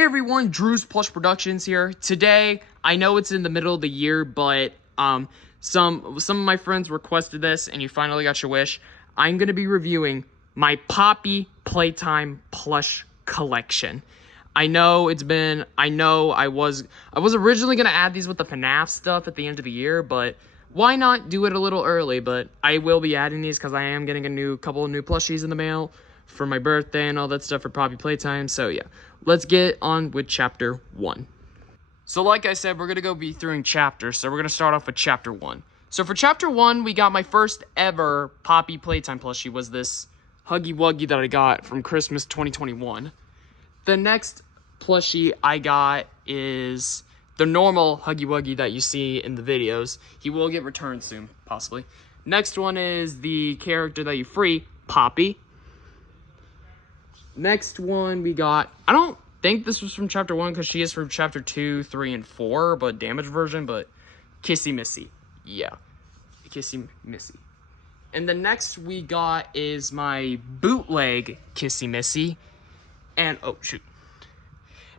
Hey everyone, Drew's Plush Productions here. Today, I know it's in the middle of the year, but some of my friends requested this and you finally got your wish. I'm going to be reviewing my Poppy Playtime plush collection. I know I was originally going to add these with the FNAF stuff at the end of the year, but why not do it a little early? But I will be adding these because I am getting a couple of new plushies in the mail for my birthday and all that stuff for Poppy Playtime. So yeah, let's get on with chapter 1. So like I said, we're going to go be through chapters. So we're going to start off with chapter 1. So for chapter 1, we got my first ever Poppy Playtime plushie was this Huggy Wuggy that I got from Christmas 2021. The next plushie I got is the normal Huggy Wuggy that you see in the videos. He will get returned soon, possibly. Next one is the character that you free, Poppy. Next one we got, I don't think this was from chapter 1 because she is from chapter 2, 3, and 4, but damaged version, but Kissy Missy. Yeah, Kissy Missy. And the next we got is my bootleg Kissy Missy. And, oh, shoot.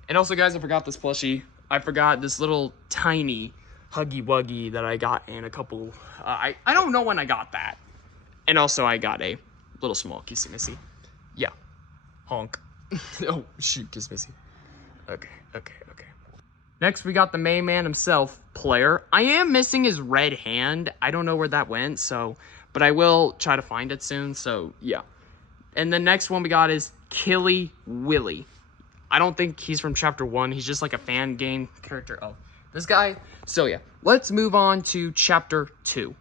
And also, guys, I forgot this plushie. I forgot this little tiny Huggy Wuggy that I got in a couple, I don't know when I got that. And also, I got a little small Kissy Missy. Yeah. Honk. Oh, shoot, Kiss Missy. Okay. Next, we got the main man himself, Player. I am missing his red hand. I don't know where that went, but I will try to find it soon, so yeah. And the next one we got is Killy Willy. I don't think he's from chapter 1. He's just like a fan game character of this guy. So yeah, let's move on to chapter 2.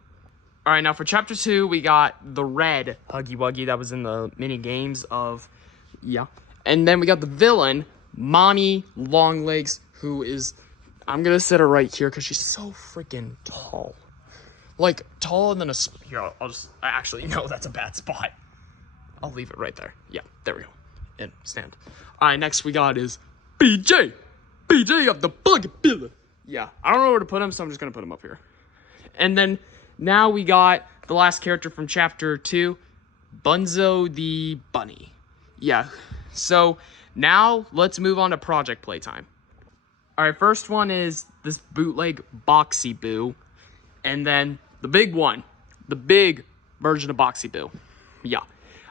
All right, now for chapter 2, we got the red Huggy Wuggy that was in the mini games of... Yeah. And then we got the villain, Mommy Longlegs, who is... I'm going to set her right here because she's so freaking tall. Like, taller than a... Here, actually, no, that's a bad spot. I'll leave it right there. Yeah, there we go. And stand. All right, next we got is BJ. BJ of the Bug Billa. Yeah, I don't know where to put him, so I'm just going to put him up here. And then now we got the last character from chapter 2, Bunzo the Bunny. Yeah, so now let's move on to Project Playtime. All right, first one is this bootleg Boxy Boo. And then the big one, the big version of Boxy Boo. Yeah.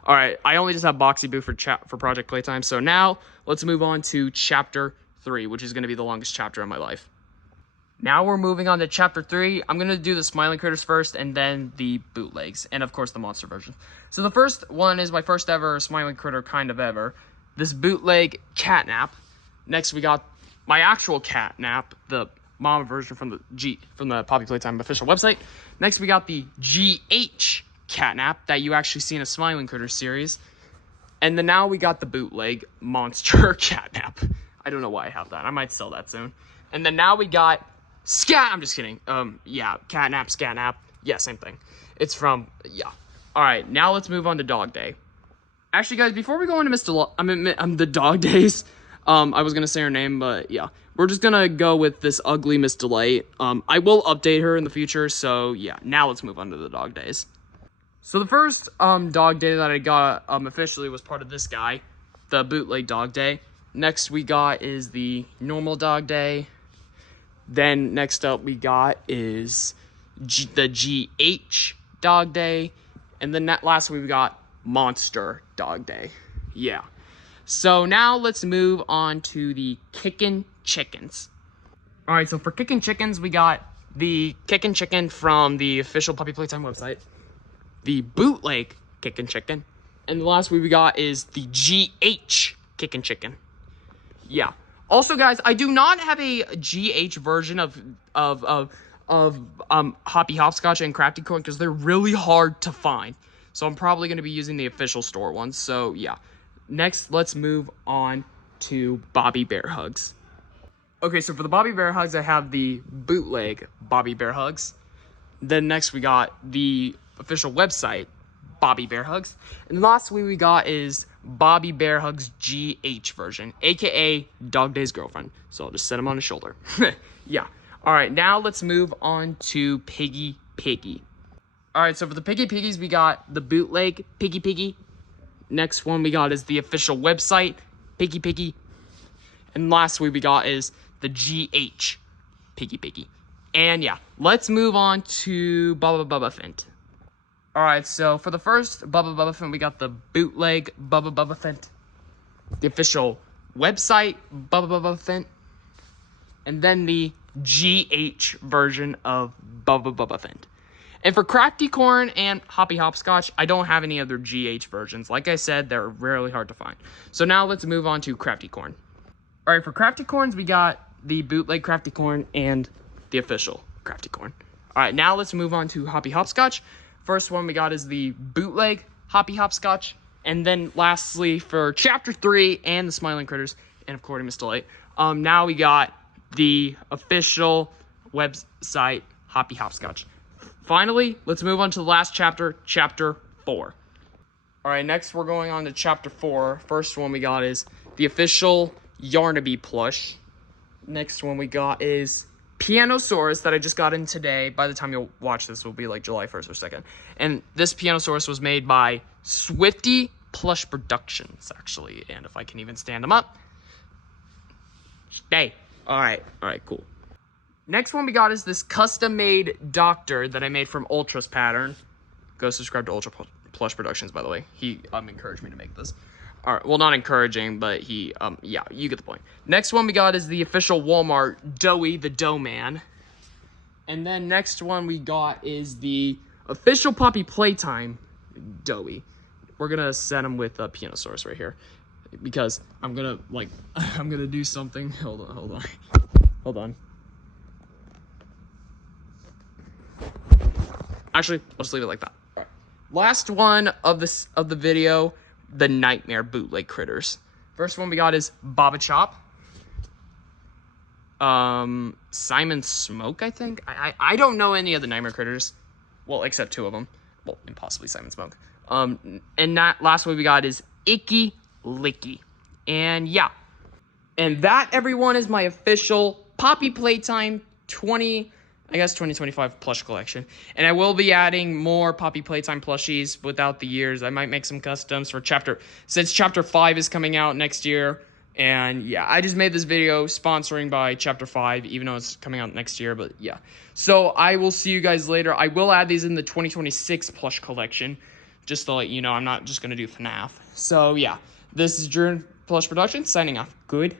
All right, I only just have Boxy Boo for Project Playtime. So now let's move on to chapter 3, which is going to be the longest chapter of my life. Now we're moving on to chapter 3. I'm going to do the Smiling Critters first and then the bootlegs and, of course, the monster version. So the first one is my first ever Smiling Critter kind of ever. This bootleg Catnap. Next, we got my actual Catnap, the mama version from the Poppy Playtime official website. Next, we got the GH Catnap that you actually see in a Smiling Critters series. And then now we got the bootleg monster Catnap. I don't know why I have that. I might sell that soon. And then now we got... I'm just kidding. Yeah, Catnap, Scatnap. Yeah, same thing. It's from, yeah. All right, now let's move on to Dog Day. Actually, guys, before we go into the Dog Days, I was going to say her name, but yeah. We're just going to go with this ugly Miss Delight. I will update her in the future, so yeah. Now let's move on to the Dog Days. So the first Dog Day that I got officially was part of this guy, the bootleg Dog Day. Next we got is the normal Dog Day. Then next up we got is the GH Dog Day. And then last week we got Monster Dog Day. Yeah. So now let's move on to the Kickin' Chickens. Alright, so for Kickin' Chickens, we got the Kickin' Chicken from the official Poppy Playtime website. The bootleg Kickin' Chicken. And the last week we got is the GH Kickin' Chicken. Yeah. Also, guys, I do not have a GH version of Hoppy Hopscotch and Crafty Corn because they're really hard to find. So I'm probably going to be using the official store ones. So, yeah. Next, let's move on to Bobby Bear Hugs. Okay, so for the Bobby Bear Hugs, I have the bootleg Bobby Bear Hugs. Then next, we got the official website, Bobby Bear Hugs. And the last we got is Bobby Bear Hugs GH version, aka Dog Day's girlfriend. So I'll just set him on his shoulder. Yeah. All right, now let's move on to Piggy Piggy. All right, so for the Piggy Piggies, we got the bootleg Piggy Piggy. Next one we got is the official website, Piggy Piggy. And lastly we got is the GH Piggy. And yeah, let's move on to Bubba Fint. Alright, so for the first Bubba Fint, we got the bootleg Bubba Fint, the official website Bubba Fint, and then the GH version of Bubba Fint. And for Crafty Corn and Hoppy Hopscotch, I don't have any other GH versions. Like I said, they're really hard to find. So now let's move on to Crafty Corn. Alright, for Crafty Corns, we got the bootleg Crafty Corn and the official Crafty Corn. Alright, now let's move on to Hoppy Hopscotch. First one we got is the bootleg Hoppy Hopscotch. And then lastly, for Chapter 3 and the Smiling Critters, and of course, Mr. Light, now we got the official website Hoppy Hopscotch. Finally, let's move on to the last chapter, Chapter 4. Alright, next we're going on to Chapter 4. First one we got is the official Yarnaby plush. Next one we got is Pianosaurus that I just got in today. By the time you'll watch this, will be like July 1st or 2nd. And this Pianosaurus was made by Swifty Plush Productions, actually. And if I can even stand them up. Stay. Alright, cool. Next one we got is this custom-made doctor that I made from Ultra's pattern. Go subscribe to Ultra Plush Productions, by the way. He encouraged me to make this. Alright, well, not encouraging, but he, yeah, you get the point. Next one we got is the official Walmart Doughy the Dough Man. And then next one we got is the official Poppy Playtime Doughy. We're gonna set him with a Pianosaurus right here. Because I'm gonna, like, I'm gonna do something. Hold on. Actually, I'll just leave it like that. All right. Last one of the video, the Nightmare bootleg critters. First one we got is Baba Chop. Simon Smoke, I think. I don't know any of the Nightmare critters. Well, except two of them. Well, and possibly Simon Smoke. And that last one we got is Icky Licky. And yeah. And that, everyone, is my official Poppy Playtime 2025 plush collection. And I will be adding more Poppy Playtime plushies without the years. I might make some customs for since Chapter 5 is coming out next year. And yeah, I just made this video sponsoring by Chapter 5, even though it's coming out next year, but yeah. So I will see you guys later. I will add these in the 2026 plush collection, just to let you know I'm not just going to do FNAF. So yeah, this is Drew Plush Productions signing off. Good